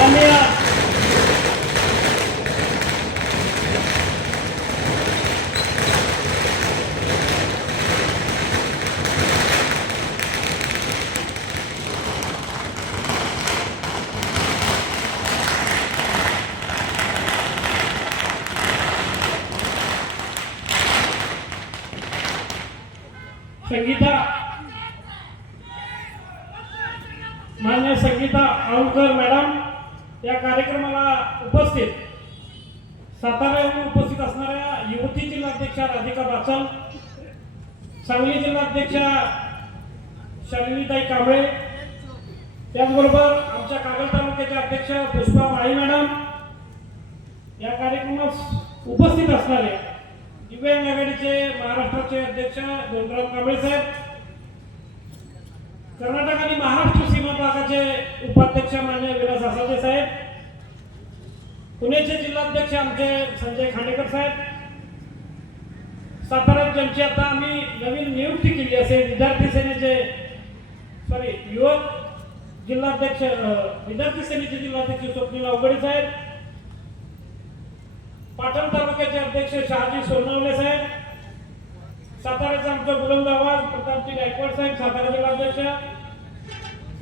Amen. Sangli जिल्हाध्यक्षा शनिताई Kamble. त्याचबरोबर आमच्या कागल तालुक्याचे अध्यक्ष पुष्पा माळी मॅडम. या कार्यक्रमास उपस्थित असणारे दिव्यांग आघाडीचे महाराष्ट्राचे अध्यक्ष दोनराव कांबळे साहेब कर्नाटक आणि महाराष्ट्र सीमा भागाचे उपाध्यक्ष मान्य विलास आसादे साहेब पुण्याचे जिल्हाध्यक्ष आमचे संजय खांडेकर साहेब सातारा ज्यांची आता आम्ही नवीन नियुक्ती केली असे विद्यार्थी सेनेचे सॉरी युवक जिल्हाध्यक्ष विद्यार्थी सेनेचे जिल्हाध्यक्ष स्वप्नील अवघडे साहेब पाटण तालुक्याचे अध्यक्ष शहाजी सोनवणे साहेब साताऱ्याचा आमचा बुलंद आवाज प्रतापजी गायकवाड साहेब सातारा जिल्हाध्यक्ष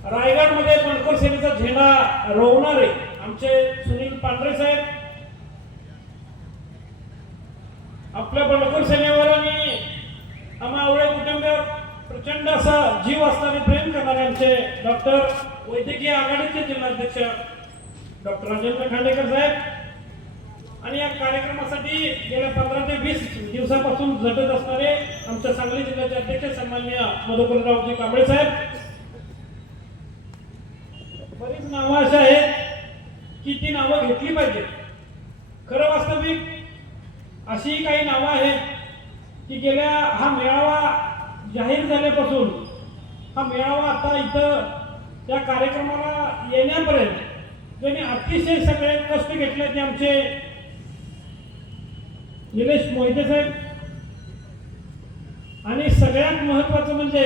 रायगडमध्ये मणकोर सेनेचा झेंडा रोवणारे आमचे सुनील पांढरे साहेब आपल्या बंडखोर सेनेवर आणि आम्हा आवळे कुटुंबावर प्रचंड असा जीव असणारे प्रेम करणाऱ्यांचे डॉक्टर वैद्यकीय आघाडीचे जिल्हाध्यक्ष डॉक्टर राजेंद्र खांडेकर साहेब. आणि या कार्यक्रमासाठी गेल्या पंधरा ते वीस दिवसापासून झटत असणारे आमच्या सांगली जिल्ह्याचे अध्यक्ष सन्मान्य मधुकररावजी कांबळे साहेब. बरीच नावं अशी आहेत की ती नावं घेतली पाहिजे. खरं वास्तविक अशी काही नावं आहेत की गेल्या हा मेळावा जाहीर झाल्यापासून हा मेळावा आता इथं या कार्यक्रमाला येण्यापर्यंत ज्यांनी अतिशय सगळे कष्ट घेतले ते आमचे निलेश मोहिते साहेब. आणि सगळ्यात महत्वाचं म्हणजे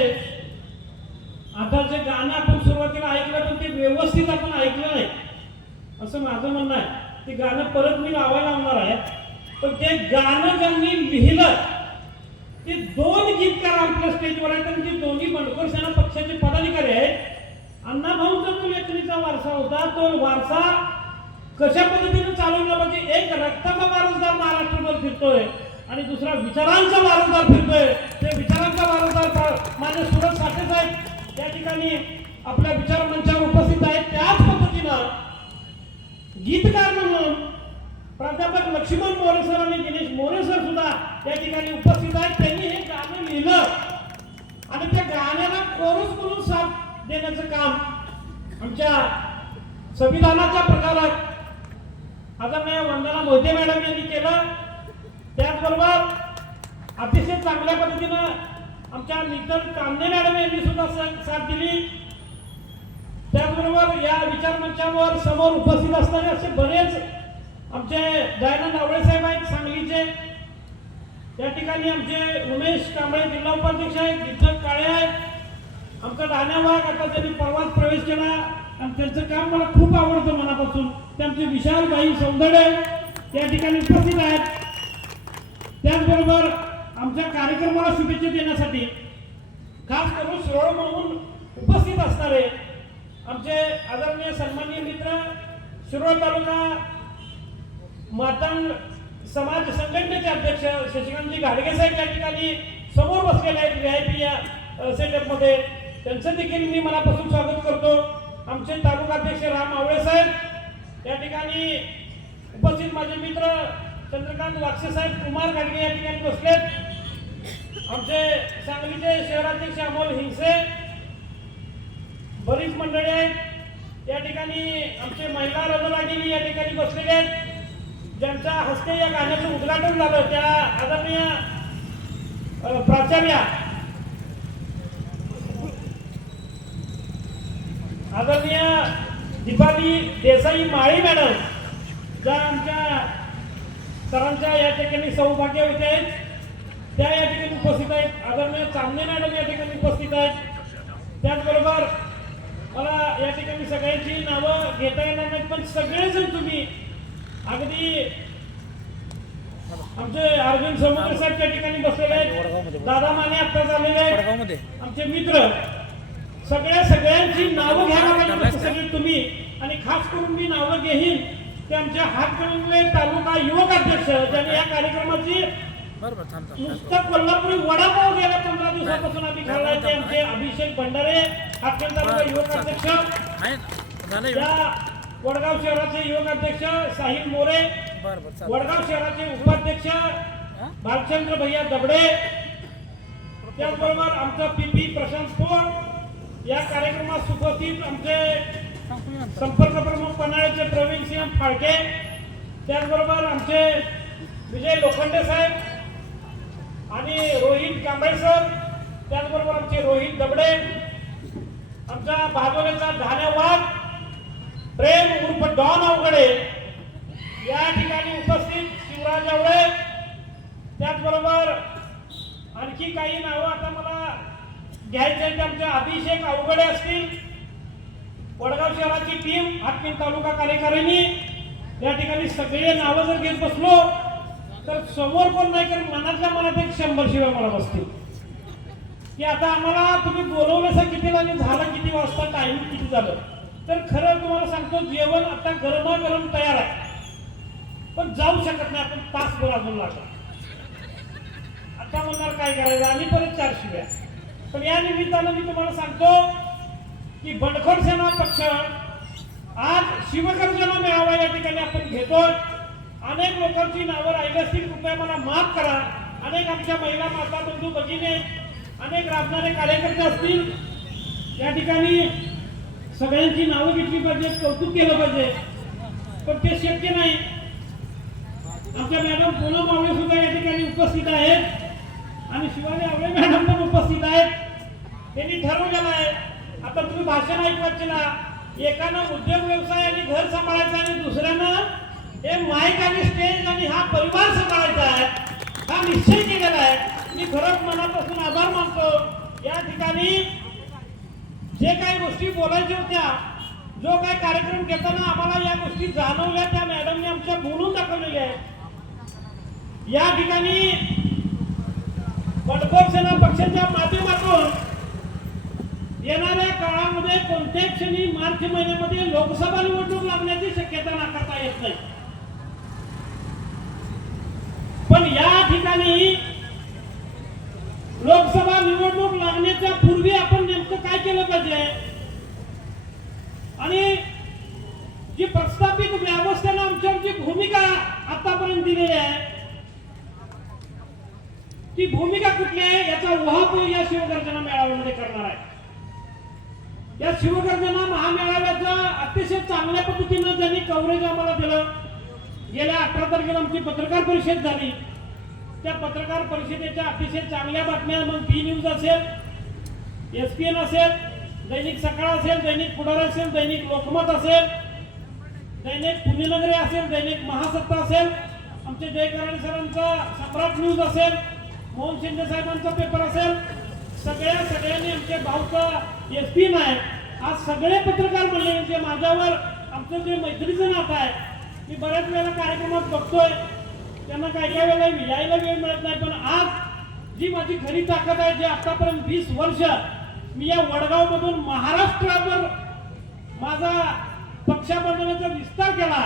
आता जे गाणं आपण सुरुवातीला ऐकलं पण ते व्यवस्थित आपण ऐकलं नाही असं माझं म्हणणं आहे. ते गाणं परत मी लावायला लावणार आहे पण ते गाणं ज्यांनी लिहिलं ते दोन गीतकार आपल्या स्टेजवर आहेत आणि ते दोन्ही बंडखोर सेना पक्षाचे पदाधिकारी आहेत. अण्णाभाऊंचा जो लेखणीचा वारसा होता. तो वारसा कशा पद्धतीने चालवला? पाहिजे एक रक्ताचा वारसदार महाराष्ट्रभर फिरतोय आणि दुसरा विचारांचा वारसदार फिरतोय. ते विचारांचा वारसदार माझे सुरत साठे साहेब त्या ठिकाणी आपल्या विचार मंचावर उपस्थित आहेत. त्याच पद्धतीनं गीतकार म्हणून प्राध्यापक लक्ष्मण मोरे सर आणि दिनेश मोरे सर सुद्धा त्या ठिकाणी उपस्थित आहेत. त्यांनी हे गाणं लिहिलं. आणि त्या गाण्याला कोरस म्हणून साथ देण्याचं काम आमच्या संविधानाच्या प्रकारात आदरणीय वंदना मोहिते मॅडम यांनी केलं. त्याचबरोबर अतिशय चांगल्या पद्धतीनं आमच्या नितल कामने मॅडम यांनी सुद्धा साथ दिली. त्याचबरोबर या विचार मंचावर समोर उपस्थित असणारे असे बरेच आमचे दयानंद आवळे साहेब आहेत सांगलीचे. त्या ठिकाणी आमचे उमेश कांबळे जिल्हा उपाध्यक्ष आहेत इज्जत काळे आहेत. आमचा दाण्या वाघ आता त्यांनी परवाच प्रवेश केला. आणि त्यांचं काम मला खूप आवडतं मनापासून. त्यांचे विशाल भाई सौंदर्य त्या ठिकाणी उपस्थित आहेत. त्याचबरोबर आमच्या कार्यक्रमाला शुभेच्छा देण्यासाठी खास करून सरळ म्हणून उपस्थित असणारे आमचे आदरणीय सन्माननीय मित्र शिरोळ तालुका मातंग समाज संघटनेचे अध्यक्ष शशिकांतजी घाडगे साहेब या ठिकाणी समोर बसलेले आहेत. व्ही आय पी या सेटअपमध्ये. त्यांचं देखील मी मनापासून स्वागत करतो. आमचे तालुकाध्यक्ष राम आवळे साहेब या ठिकाणी उपस्थित माझे मित्र चंद्रकांत वागसे साहेब कुमार घाडगे या ठिकाणी बसलेत. आमचे सांगलीचे शहराध्यक्ष अमोल हिंसे बरीच मंडळी आहेत. या ठिकाणी आमचे महिला रजलागिरी या ठिकाणी बसलेले आहेत. ज्यांच्या हस्ते या गाण्याचं उद्घाटन झालं त्या आदरणीय प्राचार्य प्राचार्या आदरणीय दीपाली देसाई माळी मॅडम ज्या आमच्या सरांच्या या ठिकाणी सौभाग्य होते आहेत त्या या ठिकाणी उपस्थित आहेत. आदरणीय चांदणे मॅडम या ठिकाणी उपस्थित आहेत. त्याचबरोबर मला या ठिकाणी सगळ्यांची नावं घेता येणार नाहीत पण सगळेजण तुम्ही अगदी आमचे अर्जुन समुद्र साहेब त्या ठिकाणी बसलेले आहेत. दादा माने आता झालेले आहेत. आमचे मित्र. सगळ्या सगळ्यांची नावं घ्यायला पाहिजे सगळे तुम्ही. आणि खास करून मी नावं घेईन ते आमच्या हातकणंगले तालुका युवक अध्यक्ष ज्यांनी या कार्यक्रमाची नुसतं कोल्हापुरी वडापाव गेल्या पंधरा दिवसापासून आम्ही खाल्लाय ते आमचे अभिषेक भंडारे हातकण तालुका युवक अध्यक्ष. वडगाव शहराचे युवक अध्यक्ष साहिल मोरे वडगाव शहराचे उपाध्यक्ष? भालचंद्र भैया दबडे त्याचबरोबर आमचा पीपी प्रशांत पोळ या कार्यक्रमात उपस्थित आमचे संपर्क प्रमुख पन्हाळ्याचे प्रवीण सिंह फाळके त्याचबरोबर आमचे विजय लोखंडे साहेब आणि रोहित कांबळे सर त्याचबरोबर आमचे रोहित दबडे आमचा भाजोलेचा धान्यवाद प्रेम उर्फ डॉन अवघडे. या ठिकाणी उपस्थित शिवराज आवळे त्याचबरोबर आणखी काही नावं आता मला घ्यायचे आहेत. आमचे अभिषेक अवघडे असतील. वडगाव शहराची टीम हातकिन तालुका कार्यकारिणी. या ठिकाणी सगळे नावं जर घेत बसलो तर समोर कोण नाही कारण मनातल्या मनात एक शंभर शिवाय मला बसतील. की आता आम्हाला तुम्ही बोलवलं किती आणि झालं किती वाजता टाइम किती झालं? तर खरं तुम्हाला सांगतो जेवण आता गरमागरम तयार आहे. पण जाऊ शकत नाही आपण तासभर अजून लागला आता म्हणणार काय करायचं? आणि परत चार शिव्या. पण या निमित्तानं मी तुम्हाला सांगतो की बंडखोर सेना पक्ष आज शिवकर्जना मेळावा या ठिकाणी आपण घेतोय. अनेक लोकांची नावं राहिली असतील कृपया मला माफ करा. अनेक आमच्या महिला माता बंधू भगिनी अनेक राबणारे कार्यकर्ते असतील. या ठिकाणी सगळ्यांची नावं घेतली पाहिजेत कौतुक केलं पाहिजे. पण ते शक्य नाही. आमच्या मॅडम पूनम आवळे सुद्धा या ठिकाणी उपस्थित आहेत. आणि शिवाजी आवळे मॅडम पण उपस्थित आहेत. त्यांनी ठरवलेलं आहे. आता तुम्ही भाषण ऐकवायचे ना एकानं उद्योग व्यवसाय आणि घर सांभाळायचं आणि दुसऱ्यानं हे माईक आणि स्टेज आणि हा परिवार सांभाळायचा आहे. हा निश्चय केलेला आहे. मी खरंच मनापासून आभार मानतो. या ठिकाणी जे काही गोष्टी बोलायच्या होत्या जो काही कार्यक्रम घेताना आम्हाला या गोष्टी जाणवल्या त्या मॅडमने आमच्या बोलून दाखवलेल्या आहेत. या ठिकाणी बडकोर सेना पक्षाच्या माध्यमातून येणाऱ्या काळामध्ये कोणत्याही क्षणी मार्च महिन्यामध्ये लोकसभा निवडणूक लागण्याची शक्यता नाकारता येत नाही. पण या ठिकाणी लोकसभा निवडणूक लागण्याच्या पूर्वी आपण पाहिजे आणि जी प्रस्थापित व्यवस्थेनं आमच्यावर जी भूमिका आतापर्यंत दिलेली आहे ती भूमिका कुठली आहे याचा उहापोह या शिवगर्जना मेळाव्यामध्ये करणार आहे. या शिवगर्जना महामेळाव्याचं अतिशय चांगल्या पद्धतीनं त्यांनी कव्हरेज आम्हाला दिलं गेल्या अठरा तारखेला आमची पत्रकार परिषद झाली. त्या पत्रकार परिषदेच्या अतिशय चांगल्या बातम्या मग बी न्यूज असेल एस पी एन असेल दैनिक सकाळ असेल दैनिक पुढार असेल दैनिक लोकमत असेल दैनिक पुण्यनगरी असेल दैनिक महासत्ता असेल आमचे जय सरांचा सम्राट न्यूज असेल मोहन शिंदे साहेबांचा पेपर असेल सगळ्या सगळ्यांनी आमचे भाऊचा एस पी नाही आज सगळे पत्रकार म्हणले म्हणजे माझ्यावर आमचं जे मैत्रीचं नातं आहे मी बऱ्याच वेळेला कार्यक्रमात बघतोय त्यांना काही काही वेळेला यायला वेळ मिळत नाही पण आज जी माझी खरी ताकद आहे जे आतापर्यंत वीस वर्ष मी या वडगाव मधून महाराष्ट्रावर माझा पक्षाबंधनाचा विस्तार केला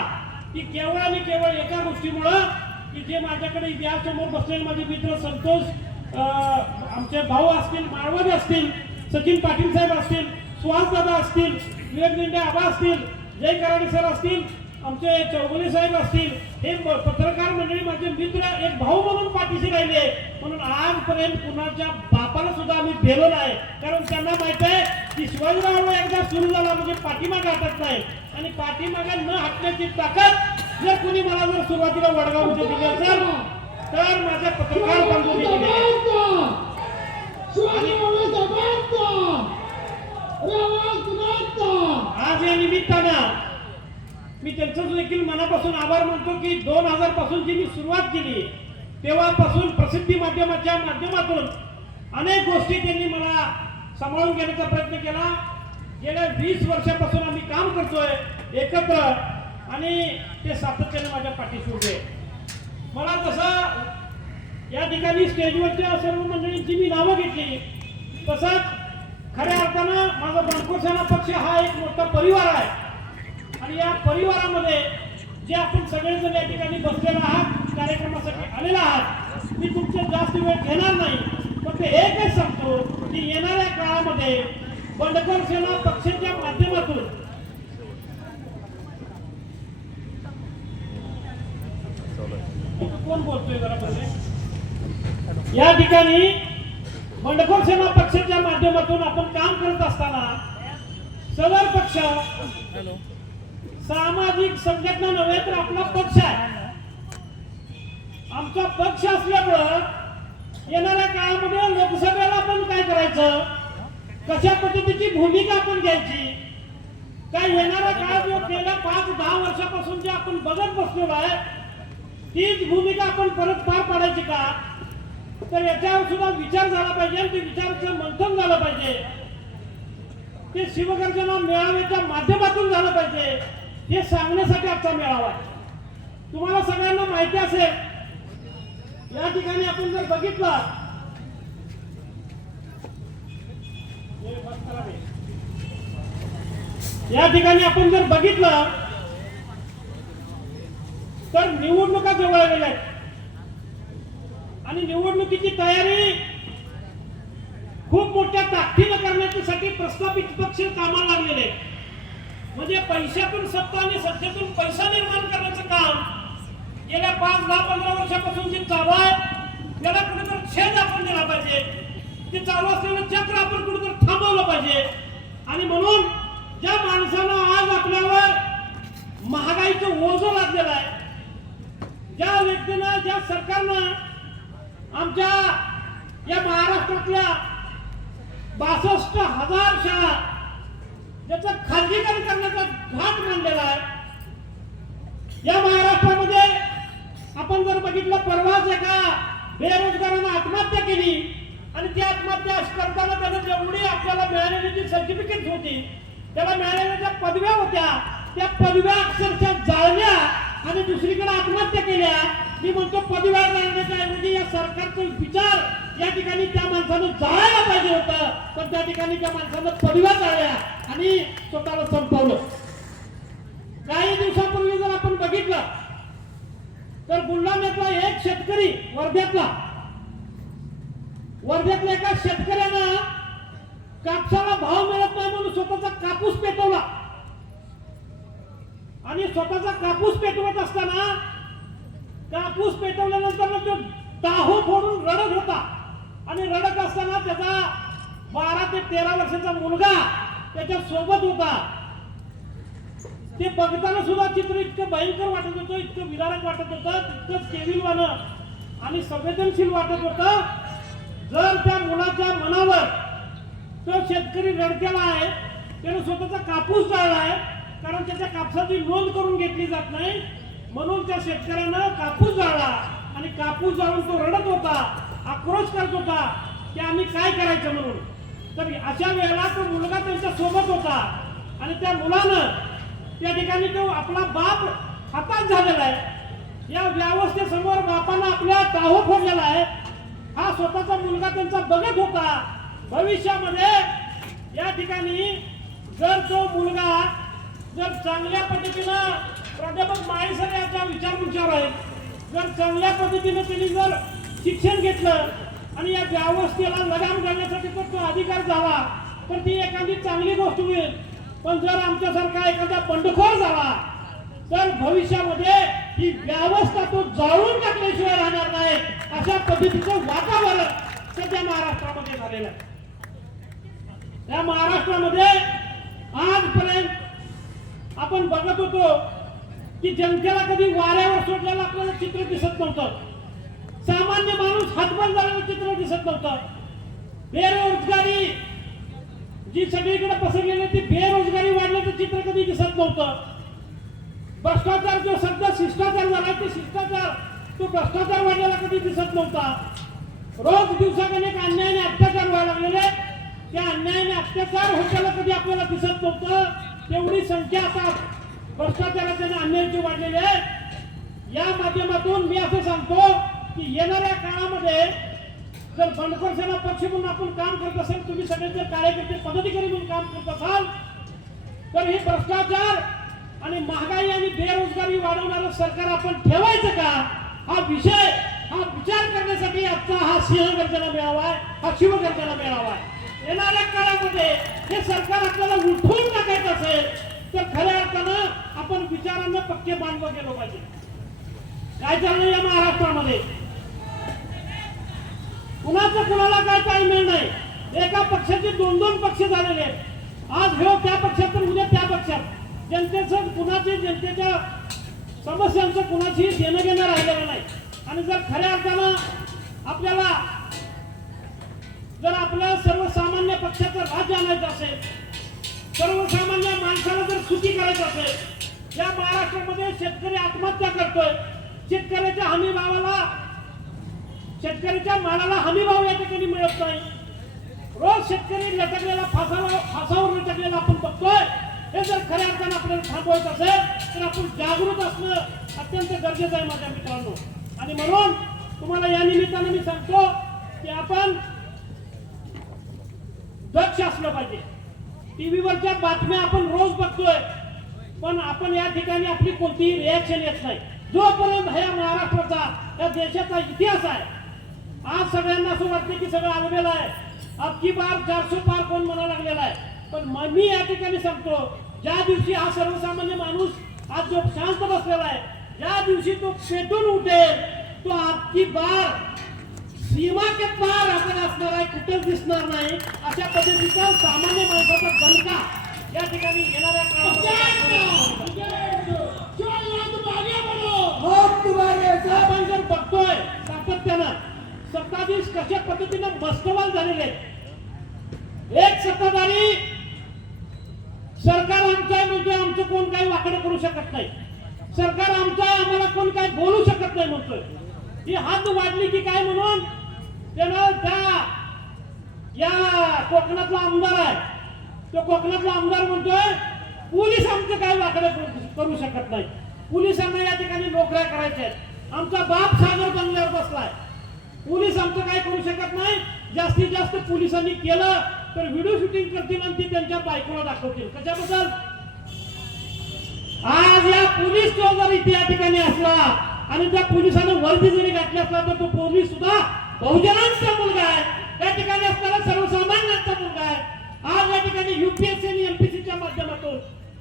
की केवळ आणि केवळ एका गोष्टीमुळं की जे माझ्याकडे यासमोर बसलेले माझे मित्र संतोष आमचे भाऊ असतील माळवादी असतील सचिन पाटील साहेब असतील सुहास दादा असतील विवेक दिंडे आबा असतील जय कराडे सर असतील आमचे चौगुले साहेब असतील हे पत्रकार मंडळी माझे मित्र एक भाऊ म्हणून पाठीशी राहिले. म्हणून आजपर्यंत कुणाच्या बापाला सुद्धा आम्ही भेलो नाही. कारण त्यांना माहीत आहे की शिवाजीराव एकदा सुरू झाला म्हणजे पाठीमागे हटत नाही. आणि पाठीमागे न हटण्याची ताकद जर कुणी मला जर सुरुवातीला वडगावमध्ये दिली असेल तर माझ्या पत्रकार बंधूंनी दिली आहे. आज या निमित्तानं मी त्यांचं देखील मनापासून आभार मानतो की दोन हजारपासून जी मी सुरुवात केली तेव्हापासून प्रसिद्धी माध्यमाच्या माध्यमातून अनेक गोष्टी त्यांनी मला सांभाळून घेण्याचा प्रयत्न केला. गेल्या वीस वर्षापासून आम्ही काम करतोय एकत्र आणि ते सातत्याने माझ्या पाठीशी उभे मला तसं या ठिकाणी स्टेजवरच्या सर्व मंडळींची मी नावं घेतली तसंच खऱ्या अर्थानं माझा बनकोर सेना पक्ष हा एक मोठा परिवार आहे. आणि या परिवारामध्ये जे आपण सगळेजण या ठिकाणी बसलेला आहात कार्यक्रमासाठी आलेला आहात मी तुमचे जास्त वेळ घेणार नाही. फक्त एकच सांगतो की येणाऱ्या काळामध्ये बंडखोर सेना पक्षाच्या माध्यमातून कोण बोलतोय बरोबर या ठिकाणी बंडखोर सेना पक्षाच्या माध्यमातून आपण काम करत असताना सदर पक्ष हॅलो सामाजिक संघटना नव्हे तर आपला पक्ष आहे. आमचा पक्ष असल्यामुळं येणाऱ्या काळामध्ये लोकसभेला आपण काय करायचं? कशा पद्धतीची भूमिका आपण घ्यायची? काय येणाऱ्या काळात जो गेल्या पाच दहा वर्षापासून जे आपण बघत बसलेलो आहे तीच भूमिका आपण परत पार पाडायची का? तर याच्यावर सुद्धा विचार झाला पाहिजे आणि ते विचाराचं मंथन झालं पाहिजे. ते शिवगर्जना मेळाव्याच्या माध्यमातून झालं पाहिजे. हे सांगण्यासाठी आजचा मेळावा आहे तुम्हाला सगळ्यांना माहिती असेल या ठिकाणी आपण जर बघितलं या ठिकाणी आपण जर बघितलं तर निवडणुका जवळ आलेल्या आहेत आणि निवडणुकीची तयारी खूप मोठ्या ताकदीनं करण्यासाठी प्रस्थापित पक्ष कामाला लागलेले आहेत. म्हणजे पैशातून सत्ता आणि सत्तेतून पैसा निर्माण करण्याचं काम गेल्या पाच दहा पंधरा वर्षापासून जे चालू आहे त्याला कुठेतरी छेद आपण दिला पाहिजे. ते चालू असलेलं चक्र आपण कुठेतरी थांबवलं पाहिजे. आणि म्हणून ज्या माणसानं आज आपल्यावर महागाईचं ओझं लागलेलं आहे ज्या व्यक्तीनं ज्या सरकारनं आमच्या या महाराष्ट्रातल्या बासष्ट हजार शाळा ज्याचं खाजगीकरण करण्याचा घाट मांडलेला आहे. या महाराष्ट्रामध्ये आपण जर बघितलं परवाच एका बेरोजगारानं आत्महत्या केली आणि ती आत्महत्या करताना त्याला जेवढी आपल्याला मिळालेली जी सर्टिफिकेट होती त्याला मिळालेल्या ज्या पदव्या होत्या त्या पदव्या अक्षरशः जाळल्या आणि दुसरीकडे आत्महत्या केल्या. मी म्हणतो पदव्या जाळण्याच्या ऐवजी या सरकारचा विचार या ठिकाणी त्या माणसानं जायला पाहिजे होतं. पण त्या ठिकाणी त्या माणसानं पदव्या जाळल्या आणि स्वतःला संपवलं. काही दिवसापूर्वी जर आपण बघितलं तर बुलढाण्यातला एक शेतकरी वर्ध्यातला वर्ध्यातल्या एका शेतकऱ्यानं कापसाला भाव मिळत नाही म्हणून स्वतःचा कापूस पेटवला. आणि स्वतःचा कापूस पेटवत असताना कापूस पेटवल्यानंतर तो दाहो फोडून रडत होता. आणि रडत असताना त्याचा बारा ते तेरा वर्षाचा मुलगा त्याच्या सोबत होता. ते बघताना सुद्धा चित्र इतकं भयंकर वाटत होतं इतकं विदारक वाटत होतं तितकंच केविलवान आणि संवेदनशील वाटत होतं. जर त्या मुलाच्या मनावर तो शेतकरी रडकेला आहे त्याने स्वतःचा कापूस जाळला आहे कारण त्याच्या कापसाची नोंद करून घेतली जात नाही म्हणून त्या शेतकऱ्यानं कापूस जाळला आणि कापूस जाळून तो रडत होता. आक्रोश करत होता की आम्ही काय करायचं म्हणून. तर अशा वेळेला तो मुलगा त्यांच्यासोबत होता. आणि त्या मुलानं त्या ठिकाणी तो आपला बाप हातात झालेला आहे. या व्यवस्थेसमोर बापानं आपल्या ताहो फोडलेला आहे. हा स्वतःचा मुलगा त्यांचा बघत होता. भविष्यामध्ये या ठिकाणी जर तो मुलगा जर चांगल्या पद्धतीनं प्राध्यापक माळेसर याच्या विचारपुचार आहेत जर चांगल्या पद्धतीनं त्यांनी जर शिक्षण घेतलं आणि या व्यवस्थेला लगाम घालण्यासाठी जर तो अधिकार झाला तर ती एखादी चांगली गोष्ट होईल. पण जर आमच्यासारखा एखादा बंडखोर झाला तर भविष्यामध्ये ही व्यवस्था तो जाळून टाकल्याशिवाय राहणार नाही अशा पद्धतीचं वातावरण सध्या महाराष्ट्रामध्ये झालेलं आहे. या महाराष्ट्रामध्ये आजपर्यंत आपण बघत होतो की जनतेला कधी वाऱ्यावर सोडलेलं आपल्याला चित्र दिसत नव्हतं. सामान्य माणूस हातबल झालेलं चित्र दिसत नव्हतं. बेरोजगारी जी सगळीकडे पसरलेली ती बेरोजगारी वाढल्याचं चित्र कधी दिसत नव्हतं. भ्रष्टाचार जो सध्या शिष्टाचार झाला ते शिष्टाचार तो भ्रष्टाचार वाढलेला कधी दिसत नव्हता. रोज दिवसाकडे एक अन्यायाने अत्याचार व्हायला लागलेले. त्या अन्यायाने अत्याचार होताना कधी आपल्याला दिसत नव्हतं. तेवढी संख्या आता भ्रष्टाचाराच्या अन्यायाची वाढलेली आहे. या माध्यमातून मी असं सांगतो की येणाऱ्या काळामध्ये जर बंडखोर सेना पक्ष म्हणून आपण काम करत असेल तुम्ही सगळे जर कार्यकर्ते पदाधिकारी म्हणून काम करत असाल तर हे भ्रष्टाचार आणि महागाई आणि बेरोजगारी वाढवणारं सरकार आपण ठेवायचं का? हा विषय हा विचार करण्यासाठी आजचा हा सिंहगर्जना मिळावा आहे हा शिवगर्जना मिळावा आहे. येणाऱ्या काळामध्ये हे सरकार आपल्याला उठवून टाकायचं असेल तर खऱ्या अर्थानं आपण विचारांना पक्के बांधलं गेलो पाहिजे. काय चाललंय या महाराष्ट्रामध्ये? कुणाचं कुणाला काय ताळमेळ नाही. एका पक्षाचे दोन दोन पक्ष झालेले आहेत. आज हे हो, त्या पक्षात तर उद्या त्या पक्षात. जनतेचं कुणाचे जनतेच्या समस्यांचं कुणाशी देणं घेणं राहिलेलं नाही. आणि जर खऱ्या अर्थानं आपल्याला जर आपल्या सर्वसामान्य पक्षाचं राज्य आणायचं असेल सर्वसामान्य माणसाला जर सुखी करायचं असेल या महाराष्ट्रामध्ये शेतकरी आत्महत्या करतोय. शेतकऱ्याच्या हमी भावाला शेतकऱ्याच्या मालाला हमी भाव या ठिकाणी मिळत नाही. रोज शेतकरी लटकलेला फासावर फासावर लटकलेला आपण बघतोय. हे जर खऱ्या अर्थानं आपल्याला थांबवायचं असेल तर आपण जागृत असणं अत्यंत गरजेचं आहे माझ्या मित्रांनो. आणि म्हणून तुम्हाला या निमित्तानं मी सांगतो की आपण दक्ष असलं पाहिजे. टीव्हीवरच्या बातम्या आपण रोज बघतोय पण आपण या ठिकाणी आपली कोणतीही रिॲक्शन येत नाही. जोपर्यंत ह्या महाराष्ट्राचा या देशाचा इतिहास आहे आज सगळ्यांना असं वाटतं की सगळं आलेलं आहे. अबकी बार चारशे पार कोण म्हणा लागलेला आहे. पण म- मी या ठिकाणी सांगतो ज्या दिवशी हा सर्वसामान्य माणूस आज जो शांत बसलेला आहे ज्या दिवशी तो पेटून उठेल तो अबकी बार सीमा के पार आपण असणार आहे कुठेच दिसणार नाही. अशा पद्धतीचा सामान्य माणसाचा दणका या ठिकाणी येणाऱ्या आपण जर बघतोय सातत्यानं. सत्ताधीश कशा पद्धतीनं मस्तवाल झालेले आहेत. एक सत्ताधारी सरकार आमचं आहे म्हणजे आमचं कोण काही वाकडं करू शकत नाही. सरकार आमचं आहे आम्हाला कोण काही बोलू शकत नाही म्हणतोय. ही हात वाढली की काय म्हणून? त्यानं त्या या कोकणातला आमदार आहे. तो कोकणातला आमदार म्हणतोय पोलीस आमचं काय वाकडं करू- करू शकत नाही. पोलिसांना या ठिकाणी नोकऱ्या करायच्या आहेत. आमचा बाप सागर बंगल्यावर बसलाय. पोलीस आमचं काय करू शकत नाही. जास्तीत जास्त पोलिसांनी केलं तर व्हिडिओ शूटिंग करतील आणि ती त्यांच्या बायकोला दाखवतील. कशाबद्दल? आज या पोलीस तो जर इथे या ठिकाणी असला आणि त्या पोलिसानं वर्दी जरी घातली असला तर तो पोलीस सुद्धा बहुजनांचा मुलगा आहे. या ठिकाणी असणारा सर्वसामान्यांचा मुलगा आहे. आज या ठिकाणी युपीएससी आणि एमपीसीच्या माध्यमातून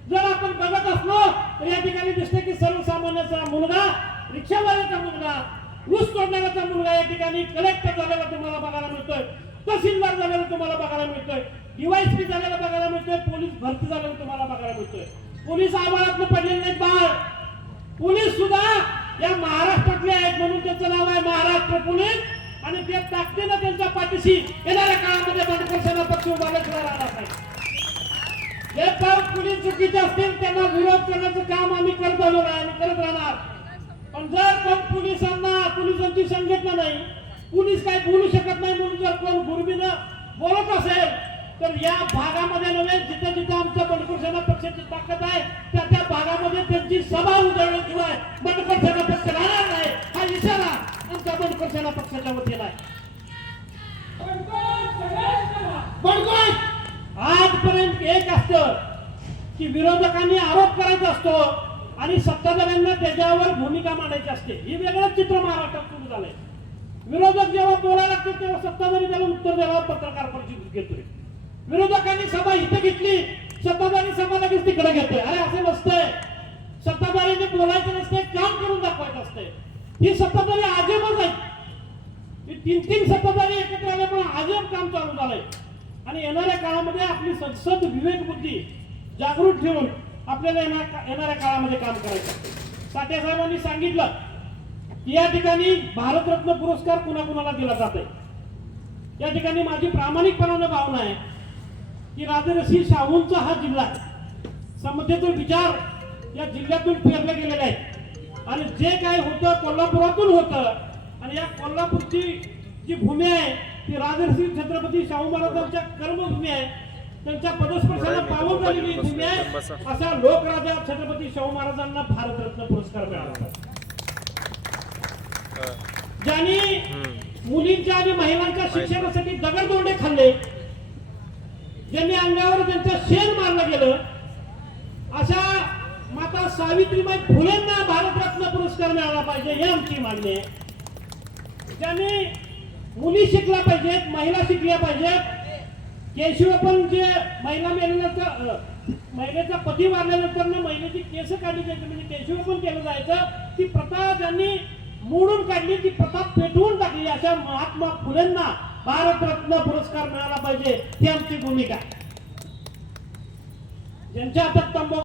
जर आपण बघत असलो तर या ठिकाणी दिसतं की सर्वसामान्याचा मुलगा रिक्षावाल्याचा मुलगा ऊस तोडणाऱ्याचा मुलगा या ठिकाणी कलेक्टर झालेला तुम्हाला बघायला मिळतोय. तहसीलदार झालेला तुम्हाला बघायला मिळतोय. डीवायसपी झालेला बघायला मिळतोय. पोलीस भरती झालेला तुम्हाला बघायला मिळतोय. पोलीस आवारात पडलेले नाही बाळ. पोलीस सुद्धा या महाराष्ट्रातले आहेत म्हणून त्याचं नाव आहे महाराष्ट्र पोलीस. आणि ते ताकदीनं त्यांच्या पाठीशी येणाऱ्या काळामध्ये बंडखोर सेना पक्ष उभारल्याशिवाय राहणार नाही. हे पण पोलीस चुकीचे असतील त्यांना विरोध करण्याचं काम आम्ही करत आलो आहे आणि करत राहणार. पण जर कोण पोलिसांना पोलिसांची संघटना नाही पोलीस काय बोलू शकत नाही म्हणून जर कोण गुरुबीनं बोलत असेल तर या भागामध्ये नव्हे जिथे जिथे आमच्या बंडखोर सेना पक्षाची ताकद आहे त्या त्या भागामध्ये त्यांची सभा उजळल्याशिवाय बंडखोर सेना पक्ष राहणार नाही हा इशारा आमच्या बंडखोर सेना पक्षाच्या वतीला आहे. आजपर्यंत एक असतं की विरोधकांनी आरोप करायचा असतो आणि सत्ताधाऱ्यांना त्याच्यावर भूमिका मांडायची असते. ही वेगळंच चित्र महाराष्ट्रात सुरू झालंय. विरोधक जेव्हा बोलायला लागतात तेव्हा सत्ताधारी त्याला उत्तर द्यायला पत्रकार परिषद घेतोय. विरोधकांनी सभा इथे घेतली सत्ताधारी सभा लगेच तिकडे घेतोय. अरे असं नसतंय. सत्ताधारीने बोलायचं नसतंय काम करून दाखवायचं असतंय. ही सत्ताधारी आजमच आहे ही तीन तीन सत्ताधारी एकत्र आल्यामुळे आजम काम चालू झालंय. आणि येणाऱ्या काळामध्ये आपली संसद विवेक बुद्धी जागृत ठेवून आपल्याला येणार येणाऱ्या काळामध्ये काम करायचं साठे साहेबांनी सांगितलं की या ठिकाणी भारतरत्न पुरस्कार कुणाकुणाला दिला जात आहे या ठिकाणी माझी प्रामाणिकपणानं भावना आहे की राजर्षी शाहूंचा हा जिल्हा समतेचे विचार या जिल्ह्यातून पेरले गेलेले आहेत. आणि जे काय होतं कोल्हापुरातून होतं आणि या कोल्हापूरची जी भूमी आहे ती राजर्षी छत्रपती शाहू महाराजांच्या कर्मभूमी आहे त्यांच्या पदस्पर्शाला पावन झालेली भूमी आहे. अशा लोकराजा छत्रपती शाहू महाराजांना भारतरत्न पुरस्कार मिळाला. ज्यांनी मुलींच्या आणि महिलांच्या शिक्षणासाठी दगडदोंडे खाल्ले ज्यांनी अंगावर त्यांचं शेण मारलं गेलं अशा माता सावित्रीबाई फुलेंना भारतरत्न पुरस्कार मिळाला पाहिजे हे आमची मागणी आहे. ज्यांनी मुली शिकल्या पाहिजेत महिला शिकल्या पाहिजेत केशव पण जे महिला मेलेल्याचा महिलेचा पती वारल्यानंतर ना महिलेची केस काढली जायची म्हणजे केशव पण केलं जायचं. ती प्रथा ज्यांनी मोडून काढली ती प्रथा पेटवून टाकली. अशा महात्मा फुलेंना भारतरत्न पुरस्कार मिळाला पाहिजे. ही आमची भूमिका. ज्यांच्या हातात तंबाखू